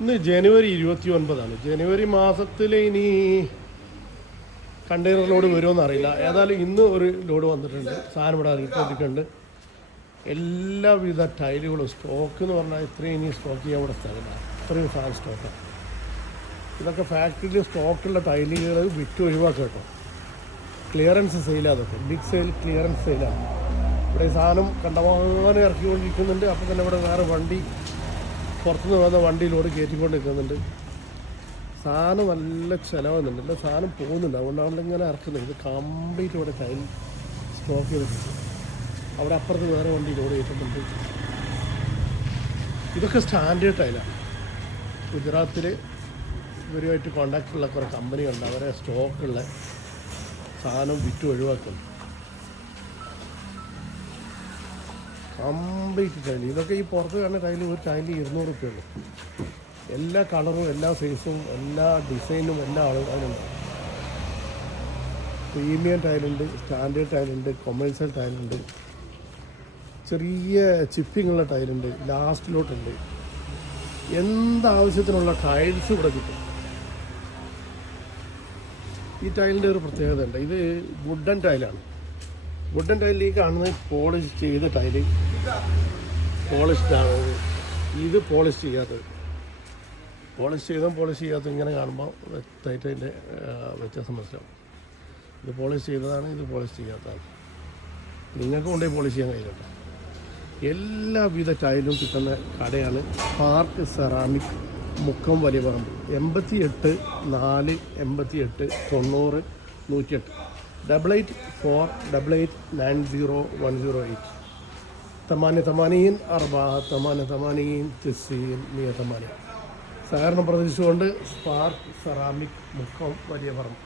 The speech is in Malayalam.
ഇന്ന് ജനുവരി 29. ജനുവരി മാസത്തിൽ ഇനി കണ്ടെയ്നർ ലോഡ് വരുമോയെന്ന് അറിയില്ല. ഏതായാലും ഇന്ന് ഒരു ലോഡ് വന്നിട്ടുണ്ട്. സാധനം ഇവിടെ ഇറക്കിക്കൊണ്ടിരിക്കുന്നുണ്ട്. എല്ലാവിധ ടൈലുകളും സ്റ്റോക്ക് എന്ന് പറഞ്ഞാൽ ഇത്രയും ഇനി സ്റ്റോക്ക് ചെയ്യാൻ ഇവിടെ സ്ഥലമില്ല. അത്രയും സാധനം സ്റ്റോക്കാണ്. ഇതൊക്കെ ഫാക്ടറിയിൽ സ്റ്റോക്കുള്ള ടൈലുകൾ വിറ്റ് ഒഴിവാക്കുക കേട്ടോ. ക്ലിയറൻസ് സെയിലാണ് അതൊക്കെ. ബിഗ് സെയിൽ ക്ലിയറൻസ് സെയിലാണ്. ഇവിടെ ഈ സാധനം കണ്ടമാനം ഇറക്കിക്കൊണ്ടിരിക്കുന്നുണ്ട്. അപ്പോൾ തന്നെ ഇവിടെ വേറെ വണ്ടി പുറത്തുനിന്ന് വന്ന വണ്ടിയിലോട് കയറ്റിക്കൊണ്ട് നിൽക്കുന്നുണ്ട്. സാധനം നല്ല ചിലവുന്നുണ്ട്. അല്ല സാധനം പോകുന്നുണ്ട്. അതുകൊണ്ടാണ് ഇങ്ങനെ ഇറക്കുന്നത്. ഇത് കംപ്ലീറ്റ് ഇവിടെ ടൈൽ സ്റ്റോക്ക് ചെയ്തിട്ടുണ്ട്. അവിടെ അപ്പുറത്ത് വേറെ വണ്ടി ലോഡ് ചെയ്തിട്ടുണ്ട്. ഇതൊക്കെ സ്റ്റാൻഡേർഡ് ടൈലാണ്. ഗുജറാത്തിൽ ഇവരുമായിട്ട് കോണ്ടാക്റ്റുള്ള കുറേ കമ്പനികളുണ്ട്. അവരെ സ്റ്റോക്കുള്ള സാധനം വിറ്റ് ഒഴിവാക്കുന്നു. Complete tile. ഇതൊക്കെ ഈ പുറത്ത് കാണുന്ന ടൈല് ഒരു ടൈലിന് 200 രൂപയുള്ളൂ. എല്ലാ കളറും എല്ലാ സൈസും എല്ലാ ഡിസൈനും എല്ലാ ആളുകളുണ്ട്. പ്രീമിയം ടൈലുണ്ട്, സ്റ്റാൻഡേർഡ് ടൈലുണ്ട്, കൊമേഴ്സ്യൽ ടൈലുണ്ട്, ചെറിയ ചിപ്പിങ്ങുള്ള ടൈലുണ്ട്, ലാസ്റ്റിലോട്ടുണ്ട്. എന്താവശ്യത്തിനുള്ള ടൈൽസ് ഇവിടെ കിട്ടും. ഈ ടൈലിൻ്റെ ഒരു പ്രത്യേകത ഉണ്ട്. ഇത് വുഡൻ ടൈലാണ്. വുഡൻ ടൈലിൽ ഈ കാണുന്നത് പോളിഷ് ചെയ്ത ടൈല്. പോളിഷ്ഡാണ്. ഇത് പോളിഷ് ചെയ്യാത്തത്. പോളിഷ് ചെയ്യാത്ത ഇങ്ങനെ കാണുമ്പോൾ വ്യക്തമായിട്ട് അതിൻ്റെ വ്യത്യാസം മനസ്സിലാവും. ഇത് പോളിഷ് ചെയ്തതാണ്, ഇത് പോളിഷ് ചെയ്യാത്തതാണ്. നിങ്ങൾക്ക് കൊണ്ടുപോയി പോളിഷ് ചെയ്യാൻ കഴിയില്ല. എല്ലാവിധ ടൈലും കിട്ടുന്ന കടയാണ് പാർക്ക് സെറാമിക്, മുക്കം വലിയ പറമ്പ്. 88 4 88 90 108 88 4 88 90 108 8 88 4 88 90 108. സഹകരണം പ്രതീക്ഷിച്ചുകൊണ്ട് സ്പാർക്ക് സെറാമിക്, മുക്കം വലിയ പറമ്പ്.